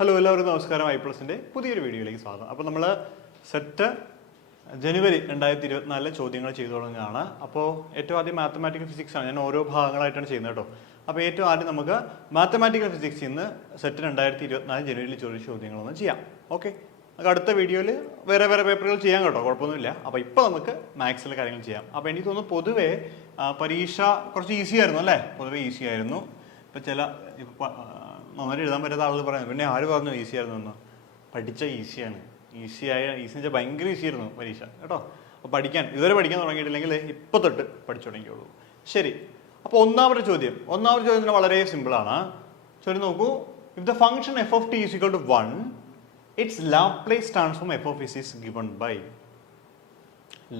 Hello എല്ലാവർക്കും നമസ്കാരം. ഐപ്ലസിൻ്റെ പുതിയൊരു വീഡിയോയിലേക്ക് സ്വാഗതം. അപ്പോൾ നമ്മൾ സെറ്റ് ജനുവരി 2024 ചോദ്യങ്ങൾ ചെയ്തു തുടങ്ങുകയാണ്. അപ്പോൾ ഏറ്റവും ആദ്യം മാത്തമാറ്റിക്കൽ ഫിസിക്സ് ആണ്. ഞാൻ ഓരോ ഭാഗങ്ങളായിട്ടാണ് ചെയ്യുന്നത് കേട്ടോ. അപ്പോൾ ഏറ്റവും ആദ്യം നമുക്ക് മാത്തമാറ്റിക്കൽ ഫിസിക്സിൽ നിന്ന് സെറ്റ് 2024 ജനുവരിയിൽ ചോദ്യങ്ങളൊന്ന് ചെയ്യാം. ഓക്കെ, നമുക്ക് അടുത്ത വീഡിയോയിൽ വേറെ പേപ്പറുകൾ ചെയ്യാം കേട്ടോ, കുഴപ്പമൊന്നുമില്ല. അപ്പോൾ ഇപ്പോൾ നമുക്ക് മാത്സിലെ കാര്യങ്ങൾ ചെയ്യാം. അപ്പോൾ എനിക്ക് തോന്നുന്നു പൊതുവേ പരീക്ഷ കുറച്ച് ഈസി ആയിരുന്നു അല്ലേ? പൊതുവേ ഈസി ആയിരുന്നു. ഇപ്പോൾ നന്നായിട്ട് എഴുതാൻ പറ്റാത്ത ആളുകൾ പറയുന്നത്, പിന്നെ ആര് പറഞ്ഞു ഈസി ആയിരുന്നു എന്ന്? പഠിച്ച ഈസിയാണ്. ഈസിന്ന് വെച്ചാൽ ഭയങ്കര ഈസി ആയിരുന്നു പരീക്ഷ കേട്ടോ. അപ്പോൾ ഇതുവരെ പഠിക്കാൻ തുടങ്ങിയിട്ടില്ലെങ്കിൽ ഇപ്പോൾ തൊട്ട് പഠിച്ചു തുടങ്ങിയുള്ളൂ. ശരി, അപ്പോൾ ഒന്നാമത്തെ ചോദ്യം വളരെ സിമ്പിളാണ്. ചോദ്യം നോക്കൂ. If the function f of t is equal to 1, it's Laplace transform f of is given by.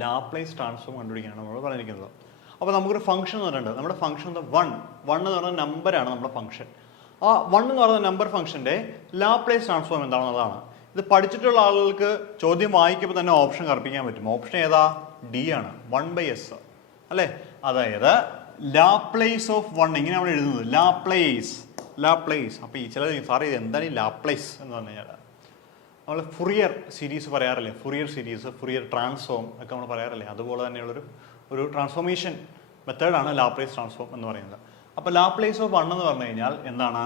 Laplace transform കണ്ടുപിടിക്കാനാണ് നമ്മൾ പറഞ്ഞിരിക്കുന്നത്. അപ്പോൾ നമുക്കൊരു ഫംഗ്ഷൻ എന്ന് പറഞ്ഞിട്ടുണ്ട്. നമ്മുടെ ഫംഗ്ഷൻ വൺ എന്ന് പറയുന്ന നമ്പറാണ് നമ്മുടെ ഫംഗ്ഷൻ. ആ 1 എന്ന് പറയുന്ന നമ്പർ ഫംഗ്ഷൻ്റെ ലാപ്ലേസ് ട്രാൻസ്ഫോം എന്താണെന്നതാണ്. ഇത് പഠിച്ചിട്ടുള്ള ആളുകൾക്ക് ചോദ്യം വായിക്കുമ്പോൾ തന്നെ ഓപ്ഷൻ കറപ്പിക്കാൻ പറ്റും. ഓപ്ഷൻ ഏതാ? ഡി ആണ്, 1/s അല്ലേ? അതായത് ലാപ്ലേസ് ഓഫ് 1 ഇങ്ങനെ നമ്മൾ എഴുതുന്നത്, ലാപ്ലേസ്. അപ്പോൾ ഈ ചില സാറേ ഇത് എന്താണ് ഈ ലാപ്ലേസ് എന്ന് പറഞ്ഞു കഴിഞ്ഞാൽ, നമ്മൾ ഫുറിയർ സീരീസ് പറയാറില്ലേ? ഫുറിയർ ട്രാൻസ്ഫോം ഒക്കെ നമ്മൾ പറയാറില്ലേ? അതുപോലെ തന്നെയുള്ളൊരു ട്രാൻസ്ഫോർമേഷൻ മെത്തേഡാണ് ലാപ്ലേസ് ട്രാൻസ്ഫോം എന്ന് പറയുന്നത്. അപ്പോൾ ലാപ്ലേസ് ഓഫ് 1 എന്ന് പറഞ്ഞു കഴിഞ്ഞാൽ എന്താണ്?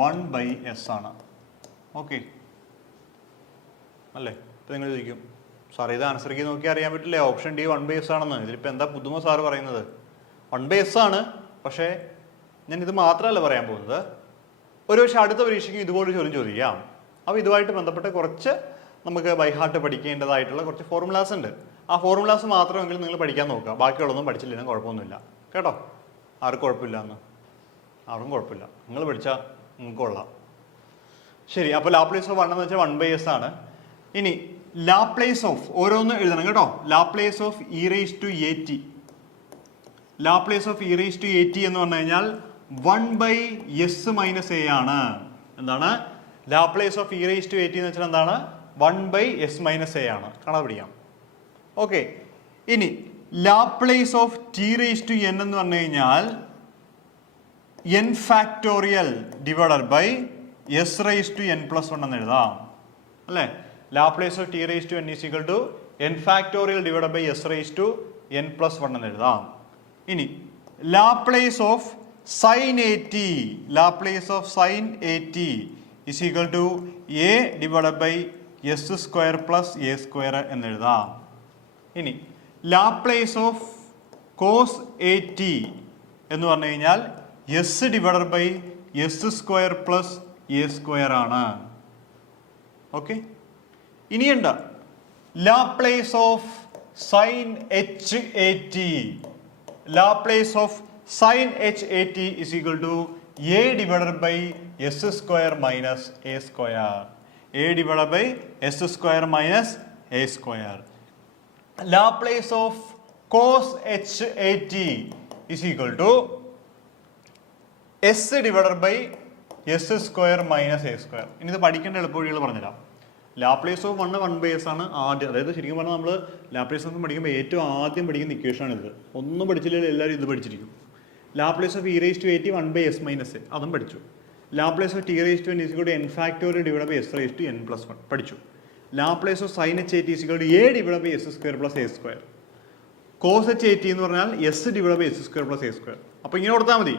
1/s ആണ്. ഓക്കെ അല്ലേ? ഇപ്പോൾ നിങ്ങൾ ചോദിക്കും, സാർ ഇത് ആൻസർക്ക് നോക്കി അറിയാൻ പറ്റില്ലേ ഓപ്ഷൻ ഡി 1/s ആണെന്ന്? ഇതിലിപ്പോൾ എന്താ പുതുമ സാറ് പറയുന്നത്? 1/s ആണ്. പക്ഷേ ഞാൻ ഇത് മാത്രമല്ല പറയാൻ പോകുന്നത്. ഒരുപക്ഷെ അടുത്ത പരീക്ഷയ്ക്ക് ഇതുപോലൊരു ചോദിക്കാം. അപ്പോൾ ഇതുമായിട്ട് ബന്ധപ്പെട്ട് കുറച്ച് നമുക്ക് ബൈഹാർട്ട് പഠിക്കേണ്ടതായിട്ടുള്ള കുറച്ച് ഫോർമുലാസ് ഉണ്ട്. ആ ഫോർമുലാസ് മാത്രമെങ്കിലും നിങ്ങൾ പഠിക്കാൻ നോക്കുക. ബാക്കിയുള്ളതൊന്നും പഠിച്ചില്ലെങ്കിൽ കുഴപ്പമൊന്നുമില്ല കേട്ടോ. ആർക്കും കുഴപ്പമില്ല. നിങ്ങൾ പഠിച്ചാൽ നിങ്ങൾക്ക് കൊള്ളാം. ശരി, അപ്പോൾ ലാപ്ലേസ് ഓഫ് 1 എന്ന് വെച്ചാൽ 1/s ആണ്. ഇനി ലാപ്ലേസ് ഓഫ് ഓരോന്ന് എഴുതണം കേട്ടോ. Laplace of e raise to a t. Laplace of e raise to a t എന്ന് പറഞ്ഞു കഴിഞ്ഞാൽ 1/s - a ആണ്. എന്താണ് Laplace of e raise to a t എന്ന് വെച്ചാൽ എന്താണ്? 1/s - a ആണ്. കാണാതെ പിടിക്കാം. ഓക്കെ, ഇനി Laplace of t raise to n എന്ന് പറഞ്ഞു കഴിഞ്ഞാൽ n factorial divided by s raise to n+1 എന്ന് എഴുതാം അല്ലേ? Laplace of t raise to n is equal to n factorial divided by s raise to n+1 എന്ന് എഴുതാം. ഇനി Laplace of sine a t is equal to a divided by s² plus a² എന്ന് എഴുതാം. ഇനി Laplace of cos a t എന്ന് പറഞ്ഞു കഴിഞ്ഞാൽ s divided by s² plus a² ആണ്. ഓക്കെ, ഇനിയുണ്ട് Laplace of sine h a t. Laplace of sine h a t is equal to a divided by s² minus a². a divided by s² minus a². Laplace of cos h a t is equal to s divided by s² minus a². ഇനി ഇത് പഠിക്കേണ്ട എളുപ്പവഴികൾ പറഞ്ഞുതരാം. Laplace of 1/s ആണ് ആദ്യം. അതായത് ശരിക്കും പറഞ്ഞാൽ നമ്മൾ ലാപ്ലേസ് ഓഫ് പഠിക്കുമ്പോൾ ഏറ്റവും ആദ്യം പഠിക്കുന്ന ഇക്വേഷനാണ് ഇത്. ഒന്നും പഠിച്ചില്ലെങ്കിൽ എല്ലാവരും ഇത് പഠിച്ചിരിക്കും. Laplace of e raise to a t 1/s - a അതും പഠിച്ചു. Laplace of t raise to n is equal to n factorial divided by s raise to n+1 പഠിച്ചു. Laplace of sine h a t is equal to a divided by s² plus a². Cos h a t എന്ന് പറഞ്ഞാൽ s divided by s² plus a². അപ്പോൾ ഇങ്ങനെ കൊടുത്താൽ മതി.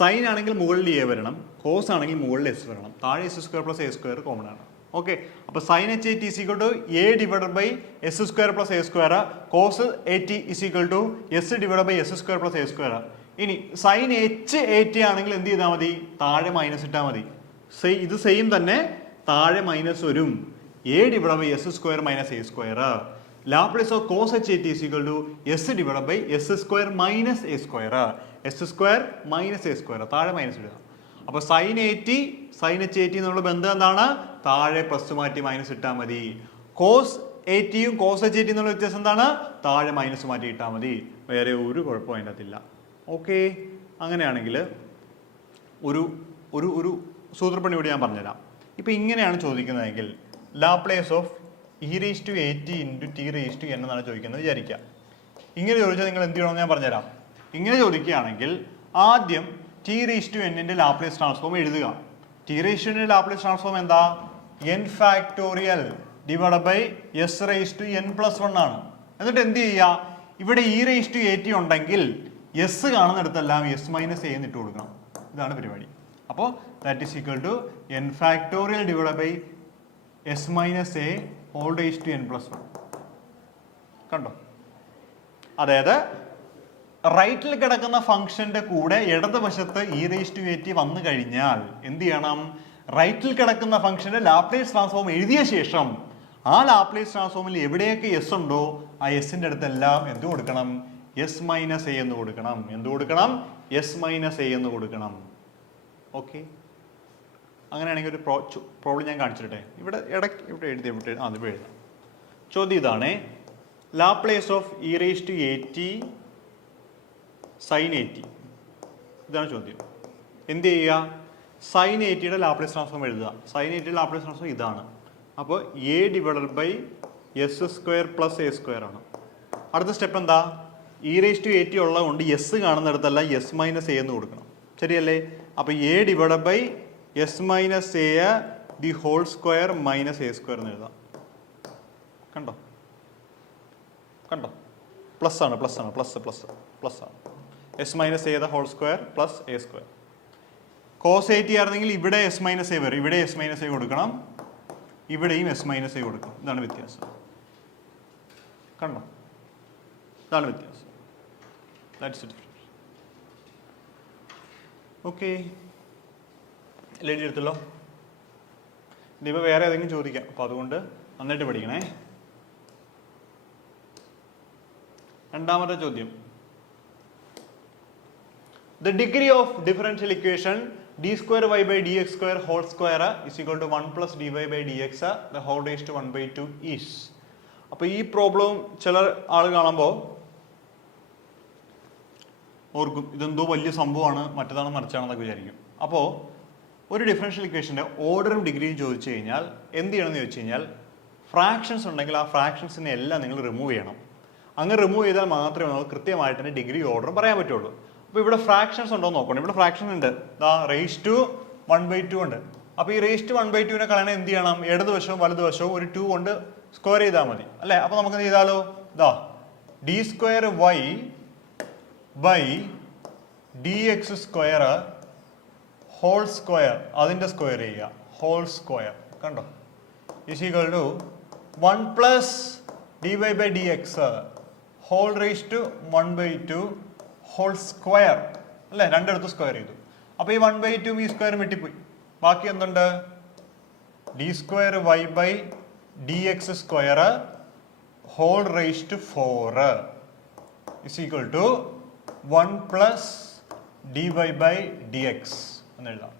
Sign ആണെങ്കിൽ മുകളിൽ a വരണം, കോസ് ആണെങ്കിൽ മുകളിൽ s വരണം, താഴെ s² പ്ലസ് a² കോമൺ ആണ്. ഓക്കെ, അപ്പോൾ sine h a t is equal to a divided by s² plus a². Cos a t is equal to s divided by s² plus a². ഇനി sign h a T ആണെങ്കിൽ എന്ത് ചെയ്താൽ മതി? താഴെ minus ഇട്ടാൽ മതി. ഇത് സെയിം തന്നെ, താഴെ മൈനസ് വരും. a divided by s² minus a². Laplace of cos h a t is equal to s divided by s² minus a². s² minus a², താഴെ മൈനസ് ഇടുക. അപ്പോൾ സൈൻ എച്ച് എ ടി എന്നുള്ള ബന്ധം എന്താണ്? താഴെ പ്ലസ് മാറ്റി minus ഇട്ടാൽ മതി. കോസ് എ ടിയും കോസ് എച്ച് എ ടി എന്നുള്ള വ്യത്യാസം എന്താണ്? താഴെ മൈനസ് മാറ്റി ഇട്ടാൽ മതി. വേറെ ഒരു കുഴപ്പവും അതിൻ്റെ അകത്തില്ല. ഓക്കെ, അങ്ങനെയാണെങ്കിൽ ഒരു സൂത്രപ്പണി കൂടി ഞാൻ പറഞ്ഞുതരാം. ഇപ്പോൾ ഇങ്ങനെയാണ് ചോദിക്കുന്നതെങ്കിൽ Laplace of e raise to a t into t raise to n എന്നാണ് ചോദിക്കുന്നത് വിചാരിക്കുക. ഇങ്ങനെ ചോദിച്ചാൽ നിങ്ങൾ എന്ത് ചെയ്യണമെന്ന് ഞാൻ പറഞ്ഞുതരാം. ഇങ്ങനെ ചോദിക്കുകയാണെങ്കിൽ ആദ്യം ടി റൈസ് ടു n ന്റെ ലാപ്ലേസ് ട്രാൻസ്ഫോം എഴുതുക. ടി റേഷ്യോന്റെ ലാപ്ലേസ് ട്രാൻസ്ഫോം എന്താ? n factorial divide by s raise to n plus 1 ആണ്. എന്നിട്ട് എന്ത് ചെയ്യുക? ഇവിടെ e raise to a t ഉണ്ടെങ്കിൽ എസ് കാണുന്നിടത്തെല്ലാം എസ് മൈനസ് എ എന്നിട്ട് കൊടുക്കണം. ഇതാണ് പരിപാടി. അപ്പോൾ that is equal to n factorial divide by s minus a whole raise to n plus 1. കണ്ടോ? അതായത് റൈറ്റിൽ കിടക്കുന്ന ഫംഗ്ഷന്റെ കൂടെ ഇടതുവശത്ത് e raise to a t വന്നു കഴിഞ്ഞാൽ എന്ത് ചെയ്യണം? റൈറ്റിൽ കിടക്കുന്ന ഫംഗ്ഷന്റെ ലാപ്ലേസ് ട്രാൻസ്ഫോം എഴുതിയ ശേഷം ആ ലാപ്ലേസ് ട്രാൻസ്ഫോമിൽ എവിടെയൊക്കെ എസ് ഉണ്ടോ ആ എസിന്റെ അടുത്തെല്ലാം എന്ത് കൊടുക്കണം? എസ് മൈനസ് എ എന്ന് കൊടുക്കണം. എന്ത് കൊടുക്കണം? എസ് മൈനസ് എ എന്ന് കൊടുക്കണം. ഓക്കെ, അങ്ങനെയാണെങ്കിൽ ഒരു പ്രോബ്ലം ഞാൻ കാണിച്ചിട്ടെ. ഇവിടെ ഇടയ്ക്ക് ഇവിടെ എഴുതാം. ചോദ്യം ഇതാണ്: Laplace of e raise to a t sine a t. ഇതാണ് ചോദ്യം. എന്ത് ചെയ്യുക? സൈൻ എ ടിയുടെ ലാപ്ലേസ് ട്രാൻസ്ഫോം എഴുതുക. സൈൻ എ ടിയുടെ ലാപ്ലേസ് ട്രാൻസ്ഫോം ഇതാണ്. അപ്പോൾ a divided by s square plus a square ആണ്. അടുത്ത സ്റ്റെപ്പ് എന്താ? E raise to a t ഉള്ളതുകൊണ്ട് എസ് കാണുന്നിടത്തല്ല എസ് മൈനസ് എ എന്ന് കൊടുക്കണം. ശരിയല്ലേ? അപ്പോൾ a divided by s minus a the whole square minus a square എന്ന് എഴുതാം. കണ്ടോ? കണ്ടോ? പ്ലസ് ആണ്. S minus a the whole square plus a square. Cos a t ആയിരുന്നെങ്കിൽ ഇവിടെ എസ് മൈനസ് എ വരും. ഇവിടെ എസ് മൈനസ് എ കൊടുക്കണം, ഇവിടെയും എസ് മൈനസ് എ കൊടുക്കണം. ഇതാണ് വ്യത്യാസം. കണ്ടോ? ഇതാണ് വ്യത്യാസം. That's it. ഓക്കെ, എഴുതി എടുത്തല്ലോ. ഇനിയിപ്പോൾ വേറെ ഏതെങ്കിലും ചോദിക്കാം. അപ്പോൾ അതുകൊണ്ട് നന്നായിട്ട് പഠിക്കണേ. രണ്ടാമത്തെ ചോദ്യം: the degree of differential equation d square y by dx square whole square is equal to 1 plus dy by dx the whole raised to 1 by 2 is. അപ്പോൾ ഈ പ്രോബ്ലം ചില ആൾ കാണുമ്പോൾ ഓർക്കും ഇതെന്തോ വലിയ സംഭവമാണ്, മറ്റേതാണ് മറിച്ചാണെന്നൊക്കെ വിചാരിക്കും. അപ്പോൾ ഒരു ഡിഫറൻഷ്യൽ ഇക്വേഷൻ്റെ ഓർഡറും ഡിഗ്രിയും ചോദിച്ചു കഴിഞ്ഞാൽ എന്ത് ചെയ്യണമെന്ന് ചോദിച്ചു കഴിഞ്ഞാൽ, ഫ്രാക്ഷൻസ് ഉണ്ടെങ്കിൽ ആ ഫ്രാക്ഷൻസിനെ എല്ലാം നിങ്ങൾ റിമൂവ് ചെയ്യണം. അങ്ങനെ റിമൂവ് ചെയ്താൽ മാത്രമേ നമുക്ക് കൃത്യമായിട്ട് തന്നെ ഡിഗ്രി ഓർഡറും പറയാൻ പറ്റുള്ളൂ. അപ്പോൾ ഇവിടെ ഫ്രാക്ഷൻസ് ഉണ്ടോ എന്ന് നോക്കണം. ഇവിടെ ഫ്രാക്ഷൻ ഉണ്ട്. റേസ് ടു 1/2 ഉണ്ട്. അപ്പോൾ ഈ റേസ് ടു 1/2 കളയണേ എന്ത് ചെയ്യണം? ഇടതുവശവും വലതുവശവും ഒരു 2 കൊണ്ട് സ്ക്വയർ ചെയ്താൽ മതി അല്ലേ? അപ്പോൾ നമുക്ക് എന്ത് ചെയ്താലോ? D square y by d x square whole square, അതിൻ്റെ സ്ക്വയർ ചെയ്യുക, ഹോൾ സ്ക്വയർ. കണ്ടോ? Is equal to 1 plus dy by dx whole raise to 1/2 whole square അല്ലേ? രണ്ടിടത്ത് സ്ക്വയർ ചെയ്തു. അപ്പോൾ ഈ 1/2 ഈ സ്ക്വയർ വെട്ടിപ്പോയി. ബാക്കി എന്തുണ്ട്? D square y by d x square whole raise to 4 is equal to 1 plus d y by d x എന്ന് എഴുതാം.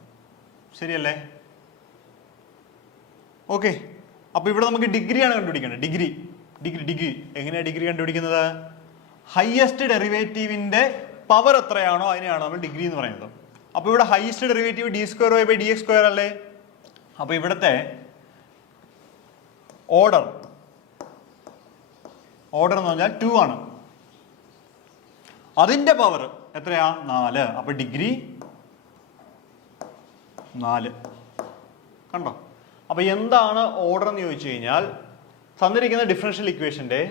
ശരിയല്ലേ? ഓക്കെ, അപ്പോൾ ഇവിടെ നമുക്ക് ഡിഗ്രിയാണ് കണ്ടുപിടിക്കേണ്ടത്. ഡിഗ്രി എങ്ങനെയാണ് ഡിഗ്രി കണ്ടുപിടിക്കുന്നത്? ഹയസ്റ്റ് ഡെറിവേറ്റീവിന്റെ പവർ എത്രയാണോ അതിനെയാണ് നമ്മൾ ഡിഗ്രി എന്ന് പറയുന്നത്. അപ്പോൾ ഇവിടെ highest derivative d square y by d x square അല്ലേ? അപ്പോൾ ഇവിടുത്തെ ഓർഡർ എന്ന് പറഞ്ഞാൽ 2 ആണ്. അതിന്റെ പവർ എത്രയാ? 4. അപ്പോൾ ഡിഗ്രി 4. കണ്ടോ? അപ്പോൾ എന്താണ് ഓർഡർ എന്ന് ചോദിച്ചു കഴിഞ്ഞാൽ, തന്നിരിക്കുന്ന ഡിഫറൻഷ്യൽ ഇക്വേഷന്റെ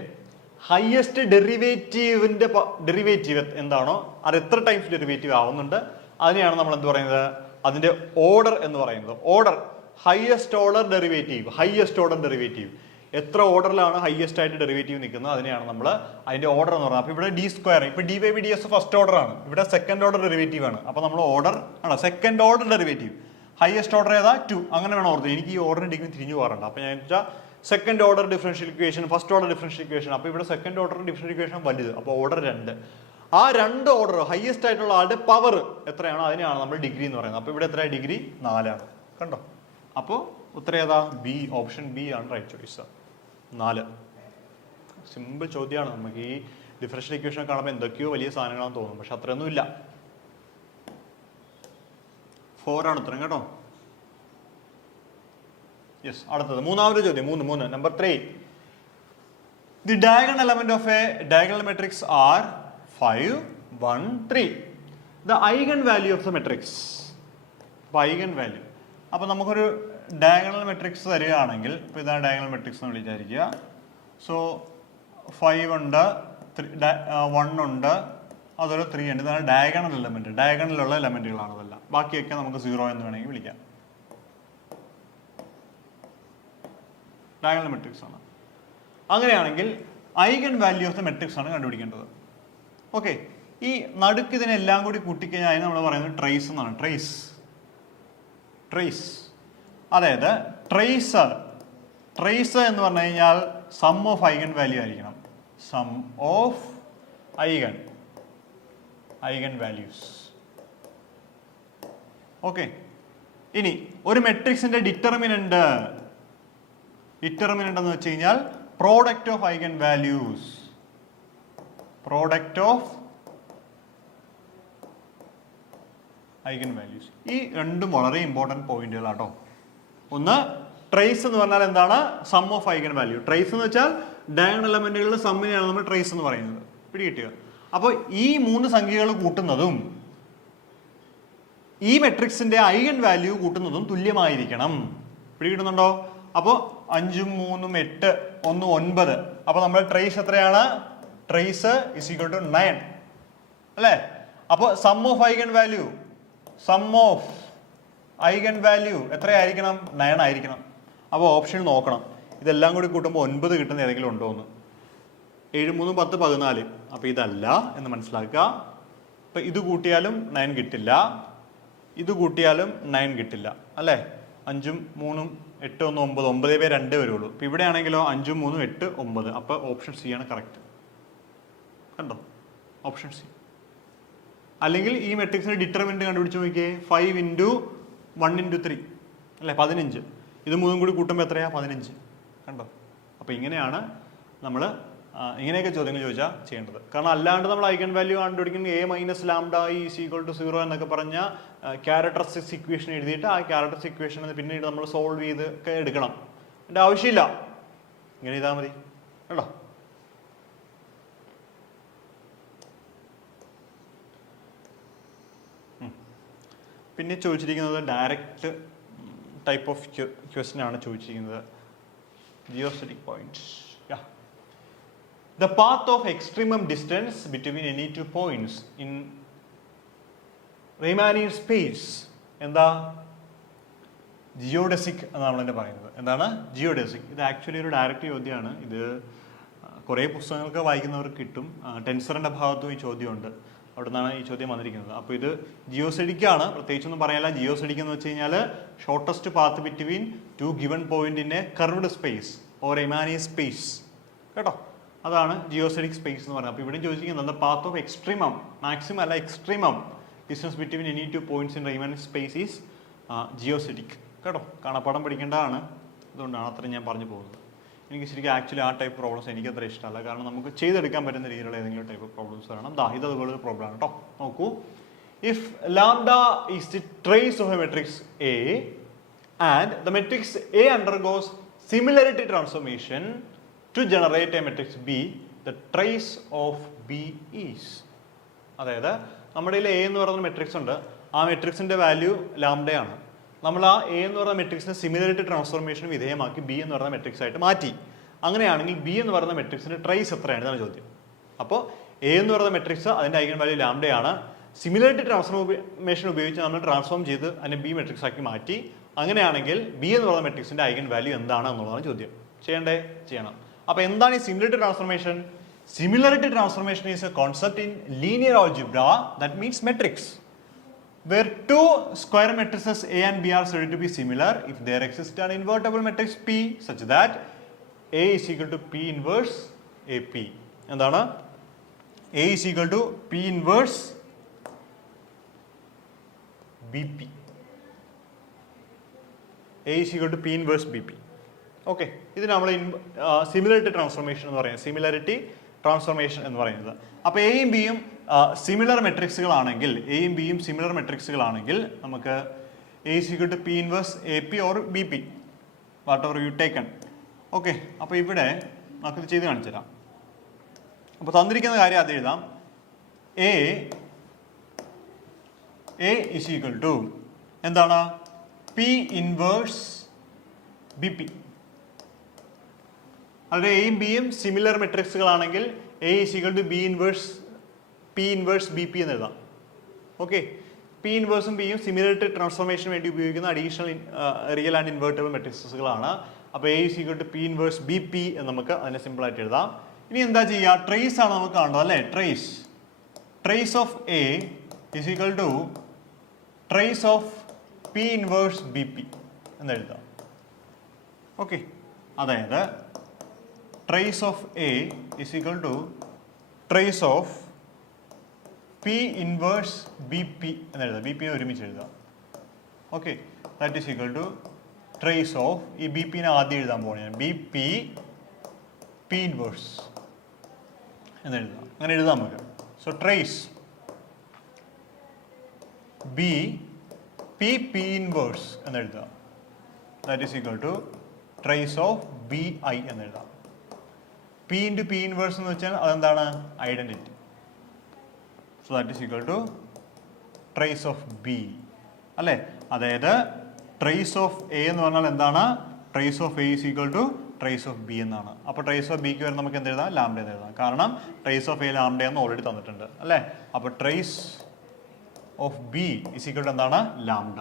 ഹയസ്റ്റ് ഡെറിവേറ്റീവിന്റെ ഡെറിവേറ്റീവ് എന്താണോ അത് എത്ര ടൈംസ് ഡെറിവേറ്റീവ് ആവുന്നുണ്ട് അതിനെയാണ് നമ്മൾ എന്ത് പറയുന്നത്? അതിന്റെ ഓർഡർ എന്ന് പറയുന്നത്. ഓർഡർ, ഹയസ്റ്റ് ഓർഡർ ഡെറിവേറ്റീവ് എത്ര ഓർഡറിലാണ് ഹയസ്റ്റ് ആയിട്ട് ഡെറിവേറ്റീവ് നിൽക്കുന്നത് അതിനെയാണ് നമ്മൾ അതിന്റെ ഓർഡർ എന്ന് പറയുന്നത്. അപ്പോൾ ഇവിടെ ഡി സ്ക്വയർ, ഇപ്പോൾ d by b d s first order ആണ്, ഇവിടെ സെക്കൻഡ് ഓർഡർ ഡെറിവേറ്റീവ് ആണ്. അപ്പോൾ നമ്മൾ ഓർഡർ ആണ് second order derivative. Highest order ഏതാ? 2. അങ്ങനെ വേണം ഓർഡർ. എനിക്ക് ഈ ഓർഡറിന് ഡിഗ്രി തിരിഞ്ഞു പോകാറുണ്ട്. അപ്പോൾ ഞാൻ വെച്ചാൽ second order differential equation, first order differential equation. അപ്പോൾ ഇവിടെ സെക്കൻഡ് ഓർഡർ ഡിഫറൻഷ്യൽ ഇക്വേഷൻ വലുത്. അപ്പോൾ ഓർഡർ 2. ആ 2 ഓർഡർ ഹയസ്റ്റ് ആയിട്ടുള്ള ആളുടെ പവർ എത്രയാണോ അതിനെയാണ് നമ്മൾ ഡിഗ്രി എന്ന് പറയുന്നത്. അപ്പോൾ ഇവിടെ എത്ര? ഡിഗ്രി 4 ആണ്. കണ്ടോ? അപ്പോൾ ഉത്തരം ഏതാ? ബി, ഓപ്ഷൻ ബി ആണ് റൈറ്റ് ചോയ്സ്. 4. സിമ്പിൾ ചോദ്യമാണ്. നമുക്ക് ഈ ഡിഫറൻഷ്യൽ ഇക്വേഷൻ കാണുമ്പോൾ എന്തൊക്കെയോ വലിയ സാധനങ്ങളാണെന്ന് തോന്നും, പക്ഷെ അത്രയൊന്നും ഇല്ല. 4 ആണ് ഉത്തരം കേട്ടോ. യെസ്, അടുത്തത് മൂന്നാമത്തെ ചോദ്യം. 3 number 3. The diagonal element of a diagonal matrix are 5, 1, 3. The eigen value of the matrix. Eigen value അപ്പോൾ നമുക്കൊരു ഡയഗണൽ മെട്രിക്സ് തരികയാണെങ്കിൽ, ഇപ്പോൾ ഇതാണ് ഡയഗണൽ മെട്രിക്സ് എന്ന് വിചാരിക്കുക. സോ 5 ഉണ്ട്, 1 ഉണ്ട്, അതുപോലെ 3 ഉണ്ട്. ഇതാണ് ഡയഗണൽ എലമെന്റ്. ഡയഗണലിലുള്ള എലമെന്റുകളാണ് ഇതെല്ലാം. ബാക്കിയൊക്കെ നമുക്ക് 0 എന്ന് വേണമെങ്കിൽ വിളിക്കാം. ഡയഗണൽ മെട്രിക്സ് ആണ്. അങ്ങനെയാണെങ്കിൽ eigen value of the matrix ആണ് കണ്ടുപിടിക്കേണ്ടത്. ഓക്കെ, ഈ നടുക്ക് ഇതിനെല്ലാം കൂടി കൂട്ടിക്കഴിഞ്ഞാൽ അതിന് നമ്മൾ പറയുന്നത് ട്രേസ് എന്നാണ്. ട്രേസ് അതായത് ട്രേസ് എന്ന് പറഞ്ഞു കഴിഞ്ഞാൽ സം ഓഫ് ഐഗൺ വാല്യൂ ആയിരിക്കണം. Sum of eigen values. Okay, ഇനി ഒരു മെട്രിക്സിന്റെ ഡിറ്റർമിനന്റ് എന്ന് വെച്ച് കഴിഞ്ഞാൽ പ്രോഡക്റ്റ് ഓഫ് ഐഗൺ വാല്യൂസ്. ഈ രണ്ടും വളരെ ഇമ്പോർട്ടൻറ്റ് പോയിന്റുകളാട്ടോ. ഒന്ന്, ട്രേസ് എന്ന് പറഞ്ഞാൽ എന്താണ്? Sum of eigen value. Trace എന്ന് വെച്ചാൽ ഡയഗണൽ എലമെന്റുകളുടെ സമ്മിനെയാണ് നമ്മൾ ട്രേസ് എന്ന് പറയുന്നത്. പിടികിട്ടുക. അപ്പോൾ ഈ 3 സംഖ്യകൾ കൂട്ടുന്നതും ഈ മെട്രിക്സിന്റെ ഐഗൺ വാല്യൂ കൂട്ടുന്നതും തുല്യമായിരിക്കണം. പിടികിട്ടുന്നുണ്ടോ? അപ്പോൾ 5 3 8 1 9. അപ്പോൾ നമ്മുടെ ട്രേസ് എത്രയാണ്? ട്രേസ് ഇസ് ഈക്വൽ ടു 9 അല്ലേ? അപ്പോൾ സം ഓഫ് ഐഗൺ വാല്യൂ എത്രയായിരിക്കണം? 9 ആയിരിക്കണം. അപ്പോൾ ഓപ്ഷൻ നോക്കണം. ഇതെല്ലാം കൂടി കൂട്ടുമ്പോൾ 9 കിട്ടുന്ന ഏതെങ്കിലും ഉണ്ടോ എന്ന്. 7 3 10 14. അപ്പോൾ ഇതല്ല എന്ന് മനസ്സിലാക്കുക. അപ്പോൾ ഇത് കൂട്ടിയാലും 9 കിട്ടില്ല, ഇത് കൂട്ടിയാലും 9 കിട്ടില്ല അല്ലേ? 5 3 8 1 9, 9 വരുള്ളൂ. അപ്പോൾ ഇവിടെ ആണെങ്കിലോ 5 3 8 9. അപ്പോൾ ഓപ്ഷൻ സി ആണ് കറക്റ്റ്. കണ്ടോ? Option C. അല്ലെങ്കിൽ ഈ മെട്രിക്സിന്റെ ഡിറ്റർമിനന്റ് കണ്ടുപിടിച്ച് നോക്കിയേ. 5 × 1 × 3 അല്ലേ? 15. ഇത് 3 കൂടി കൂട്ടുമ്പോൾ എത്രയാ? 15. കണ്ടോ? അപ്പോൾ ഇങ്ങനെയാണ് നമ്മൾ ഇങ്ങനെയൊക്കെ ചോദ്യങ്ങൾ ചോദിച്ചാൽ ചെയ്യേണ്ടത്. കാരണം അല്ലാണ്ട് നമ്മൾ ഐഗൺ വാല്യൂ കണ്ടുപിടിക്കുന്ന A - λ = 0 എന്നൊക്കെ പറഞ്ഞ ക്യാരക്ടറിസ്റ്റിക്സ് ഇക്വേഷൻ എഴുതിയിട്ട് ആ ക്യാരക്ടറിസ്റ്റിക് ഇക്വേഷൻ പിന്നീട് നമ്മൾ സോൾവ് ചെയ്ത് ഒക്കെ എടുക്കണം. അതിൻ്റെ ആവശ്യമില്ല. ഇങ്ങനെ ചെയ്താൽ മതി കേട്ടോ. പിന്നെ ചോദിച്ചിരിക്കുന്നത് ഡയറക്റ്റ് ടൈപ്പ് ഓഫ് ക്വസ്റ്റ്യൻ ആണ് ചോദിച്ചിരിക്കുന്നത്. ജിയോസെഡിക് point. The path of extremum distance between any two points in Riemannian space എന്താ? ജിയോഡെസിക് എന്നാണ് നമ്മൾ പറയുന്നത്. എന്താണ് ജിയോഡെസിക്? ഇത് ആക്ച്വലി ഒരു ഡയറക്റ്റ് ചോദ്യമാണ്. ഇത് കുറേ പുസ്തകങ്ങൾക്ക് വായിക്കുന്നവർക്ക് കിട്ടും. ടെൻസറിൻ്റെ ഭാഗത്തും ഈ ചോദ്യമുണ്ട്. അവിടെ നിന്നാണ് ഈ ചോദ്യം വന്നിരിക്കുന്നത്. അപ്പോൾ ഇത് ജിയോസെഡിക്കാണ്. പ്രത്യേകിച്ചൊന്നും പറയാനില്ല. ജിയോസെഡിക് എന്ന് വെച്ച് കഴിഞ്ഞാൽ shortest path between two given point in a curved space or Riemannian space കേട്ടോ. അതാണ് ജിയോസെഡിക് സ്പേസ് എന്ന് പറയുന്നത്. അപ്പോൾ ഇവിടെ ചോദിച്ചിരിക്കുന്നത് പാത്ത് ഓഫ് എക്സ്ട്രീമം, മാക്സിമം അല്ല extremum distance between any two points in Riemann space is geodesic കേട്ടോ. കാണാപ്പാടം പഠിക്കേണ്ടതാണ്. അതുകൊണ്ടാണ് അത്രയും ഞാൻ പറഞ്ഞു പോകുന്നത്. എനിക്ക് ശരിക്കും ആക്ച്വലി ആ ടൈപ്പ് പ്രോബ്ലംസ് എനിക്ക് അത്ര ഇഷ്ടമല്ല. കാരണം നമുക്ക് ചെയ്തെടുക്കാൻ പറ്റുന്ന രീതിയിലുള്ള ഏതെങ്കിലും ടൈപ്പ് പ്രോബ്ലംസ് വരണം. ഇത് അതുപോലെ ഒരു പ്രോബ്ലം ആണ് കേട്ടോ. നോക്കൂ. If lambda is the trace of A matrix A and the matrix A undergoes similarity transformation to generate a matrix B, the trace of B is. അതായത് നമ്മുടെ കയ്യിൽ A എന്ന് പറയുന്ന മെട്രിക്സ് ഉണ്ട്. ആ മെട്രിക്സിന്റെ വാല്യൂ ലാംഡയാണ്. നമ്മൾ ആ A എന്ന് പറയുന്ന മെട്രിക്സിനെ സിമിലാരിറ്റി ട്രാൻസ്ഫോർമേഷൻ വിധേയമാക്കി B എന്ന് പറയുന്ന മെട്രിക്സ് ആയിട്ട് മാറ്റി. അങ്ങനെയാണെങ്കിൽ B എന്ന് പറയുന്ന മെട്രിക്സിന്റെ ട്രേസ് എത്രയാണ് എന്നാണ് ചോദ്യം. അപ്പോൾ A എന്ന് പറയുന്ന മെട്രിക്സ് അതിന്റെ ഐഗൺ വാല്യൂ ലാംഡയാണ്. സിമിലാരിറ്റി ട്രാൻസ്ഫോർമേഷൻ ഉപയോഗിച്ച് നമ്മൾ ട്രാൻസ്ഫോം ചെയ്ത് അതിനെ B മെട്രിക്സ് ആക്കി മാറ്റി. അങ്ങനെയാണെങ്കിൽ B എന്ന് പറയുന്ന മെട്രിക്സിന്റെ ഐഗൺ വാല്യൂ എന്താണ് എന്നുള്ളതാണ് ചോദ്യം. ചെയ്യണം. അപ്പോൾ എന്താണ് ഈ similarity transformation? Similarity transformation is A concept in linear algebra that means matrix where two square matrices A and B are said to be similar if there exists an invertible matrix P such that A is equal to P inverse AP. എന്താണ്? A is equal to P inverse BP. A is equal to P inverse BP. Okay, ഇത് നമ്മൾ similarity transformation എന്ന് പറയുന്നത്. Similarity transformation എന്ന് പറയുന്നത്. അപ്പോൾ എയും ബിയും സിമിലർ മെട്രിക്സുകളാണെങ്കിൽ നമുക്ക് A is equal to P inverse AP or BP, whatever you taken. Okay, അപ്പോൾ ഇവിടെ നമുക്കിത് ചെയ്ത് കാണിച്ചു തരാം. അപ്പോൾ തന്നിരിക്കുന്ന കാര്യം അത് എഴുതാം. A is equal to എന്താണ്? P inverse B P. അതായത് എയും ബിയും സിമിലർ മെട്രിക്സുകളാണെങ്കിൽ A is equal to B inverse P inverse B P എന്ന് എഴുതാം. ഓക്കെ, പി ഇൻവേഴ്സും പിയും സിമിലർ ട്രാൻസ്ഫോർമേഷന് വേണ്ടി ഉപയോഗിക്കുന്ന അഡീഷണൽ റിയൽ ആൻഡ് ഇൻവേർട്ടബിൾ മെട്രിക്സുകളാണ്. അപ്പോൾ A is equal to P inverse B P എന്ന് നമുക്ക് അതിനെ സിമ്പിൾ ആയിട്ട് എഴുതാം. ഇനി എന്താ ചെയ്യുക, ട്രേസ് ആണ് നമുക്ക് കാണുന്നത് അല്ലേ. Trace of A is equal to trace of P inverse B P എന്ന് എഴുതാം. ഓക്കെ, അതായത് trace of A is equal to trace of P inverse B P എന്ന് എഴുതാം. ബി പിനെ ഒരുമിച്ച് എഴുതാം. Okay, that is equal to trace of, ഈ B പിനെ ആദ്യം എഴുതാൻ പോകുന്നത് ബി പി പി ഇൻവേഴ്സ് എന്ന് എഴുതാം. അങ്ങനെ എഴുതാം നമുക്ക്. So trace B P P inverse എന്ന് എഴുതാം. That is equal to trace of B I എന്ന് എഴുതാം. പി ഇൻറ്റു പി ഇൻവേഴ്സ് എന്ന് വെച്ചാൽ അതെന്താണ്, identity. So that is equal to trace of B അല്ലേ. അതായത് ട്രേസ് ഓഫ് എ എന്ന് പറഞ്ഞാൽ എന്താണ്, trace of A is equal to trace of B എന്നാണ്. അപ്പോൾ ട്രേസ് ഓഫ് ബിക്ക് വരെ നമുക്ക് എന്ത് എഴുതാം, ലാംഡ എന്ന് എഴുതാം. കാരണം ട്രേസ് ഓഫ് എ ലാംഡ എന്ന് ഓൾറെഡി തന്നിട്ടുണ്ട് അല്ലേ. അപ്പോൾ trace of B is equal to എന്താണ്, ലാംഡ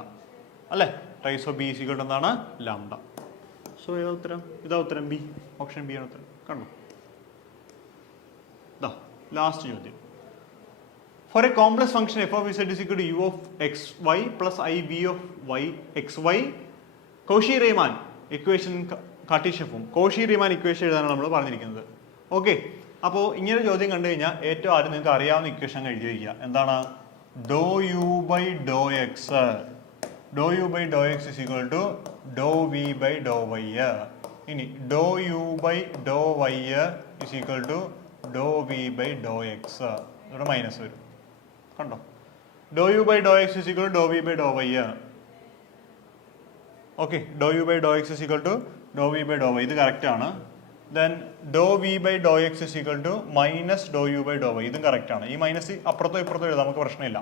അല്ലേ. Trace of B is equal to എന്താണ്, ലാംഡ. സോ ഇതാ ഉത്തരം ബി, ഓപ്ഷൻ ബി ആണ് ഉത്തരം. കണ്ടോ, ഇതാ ലാസ്റ്റ് ചോദ്യം. For a complex function f of z is equal to u of xy plus I v of y xy, Cauchy-Riemann equation Cartesian form, Cauchy-Riemann equation എഴുതാനാണ് നമ്മൾ പറഞ്ഞിരിക്കുന്നത്. ഓക്കെ, അപ്പോൾ ഇങ്ങനെ ചോദ്യം കണ്ടു കഴിഞ്ഞാൽ ഏറ്റവും ആദ്യം നിങ്ങൾക്ക് അറിയാവുന്ന ഇക്വേഷൻ എഴുതി വയ്ക്കുക. എന്താണ്, do u by Dr x, do u by Dr x is equal to do v by Dr y. ഇനി do u by Dr y is equal to do v by Dr x. ഇവിടെ minus വരും കണ്ടോ. Do u by Dr x is equal to do v by Dr y. Okay, do u by Dr x is equal to do v by Dr y, ഇത് correct ആണ്. Then ഡോ v by Dr x is equal to minus ഡോ u by Dr y, ഇതും correct ആണ്. ഈ minus അപ്പുറത്തോ ഇപ്പുറത്തോ എഴുതാം, നമുക്ക് പ്രശ്നമില്ല.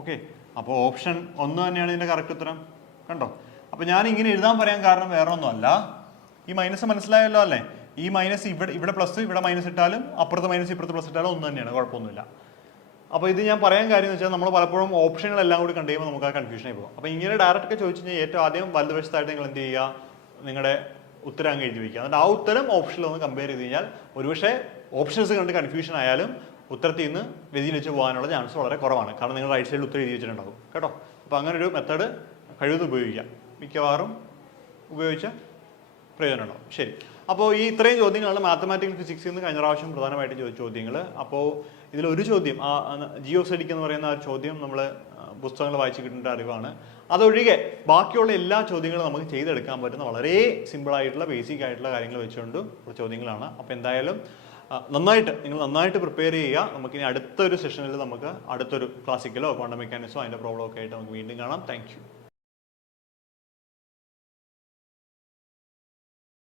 ഓക്കെ, അപ്പോൾ ഓപ്ഷൻ 1 തന്നെയാണ് ഇതിൻ്റെ കറക്റ്റ് ഉത്തരം. കണ്ടോ, അപ്പോൾ ഞാൻ ഇങ്ങനെ എഴുതാൻ പറയാൻ കാരണം വേറെ ഒന്നുമല്ല, ഈ മൈനസ് മനസ്സിലായല്ലോ അല്ലേ. ഈ മൈനസ് ഇവിടെ പ്ലസ് ഇവിടെ മൈനസ് ഇട്ടാലും അപ്പുറത്ത് മൈനസ് ഇപ്പുറത്ത് പ്ലസ് ഇട്ടാലും ഒന്ന് തന്നെയാണ്, കുഴപ്പമൊന്നുമില്ല. അപ്പോൾ ഇത് ഞാൻ പറയാൻ കാര്യം എന്ന് വെച്ചാൽ നമ്മൾ പലപ്പോഴും ഓപ്ഷനുകളെല്ലാം കൂടി കണ്ടു കഴിയുമ്പോൾ നമുക്ക് ആ കൺഫ്യൂഷനായി പോകും. അപ്പോൾ ഇങ്ങനെ ഡയറക്റ്റ് ഒക്കെ ചോദിച്ചു കഴിഞ്ഞാൽ ഏറ്റവും ആദ്യം വലതുവശത്തായിട്ട് നിങ്ങൾ എന്ത് ചെയ്യുക, നിങ്ങളുടെ ഉത്തരം അങ്ങ് എഴുതി വയ്ക്കുക. എന്നിട്ട് ആ ഉത്തരം ഓപ്ഷനിൽ ഒന്ന് കമ്പയർ ചെയ്ത് കഴിഞ്ഞാൽ ഒരുപക്ഷെ ഓപ്ഷൻസ് കണ്ട് കൺഫ്യൂഷൻ ആയാലും ഉത്തരത്തിൽ നിന്ന് വ്യതിചലിച്ച് പോകാനുള്ള ചാൻസ് വളരെ കുറവാണ്. കാരണം നിങ്ങൾ റൈറ്റ് സൈഡിൽ ഉത്തരം എഴുതി വെച്ചിട്ടുണ്ടാകും കേട്ടോ. അപ്പോൾ അങ്ങനെ ഒരു മെത്തേഡ് കഴിവതും ഉപയോഗിക്കാം, മിക്കവാറും ഉപയോഗിച്ച പ്രയോജനം ഉണ്ടാവും. ശരി, അപ്പോൾ ഈ ഇത്രയും ചോദ്യങ്ങളാണ് മാത്തമാറ്റിക്കൽ ഫിസിക്സിൽ നിന്ന് കഴിഞ്ഞ പ്രാവശ്യം പ്രധാനമായിട്ട് ചോദിച്ച ചോദ്യങ്ങൾ. അപ്പോൾ ഇതിലൊരു ചോദ്യം, ആ ജിയോസെഡിക് എന്ന് പറയുന്ന ആ ചോദ്യം നമ്മൾ പുസ്തകങ്ങൾ വായിച്ച് കിട്ടേണ്ട അറിവാണ്. അതൊഴികെ ബാക്കിയുള്ള എല്ലാ ചോദ്യങ്ങളും നമുക്ക് ചെയ്തെടുക്കാൻ പറ്റുന്ന വളരെ സിമ്പിളായിട്ടുള്ള ബേസിക് ആയിട്ടുള്ള കാര്യങ്ങൾ വെച്ചുകൊണ്ട് ചോദ്യങ്ങളാണ്. അപ്പോൾ എന്തായാലും നിങ്ങൾ നന്നായിട്ട് പ്രിപ്പയർ ചെയ്യുക. നമുക്കിനി അടുത്തൊരു സെഷനിൽ നമുക്ക് അടുത്തൊരു ക്ലാസിക്കലോ ക്വാണ്ടം മെക്കാനിക്സോ അതിൻ്റെ പ്രോബ്ലം ഒക്കെ ആയിട്ട് നമുക്ക് വീണ്ടും കാണാം. Thank you.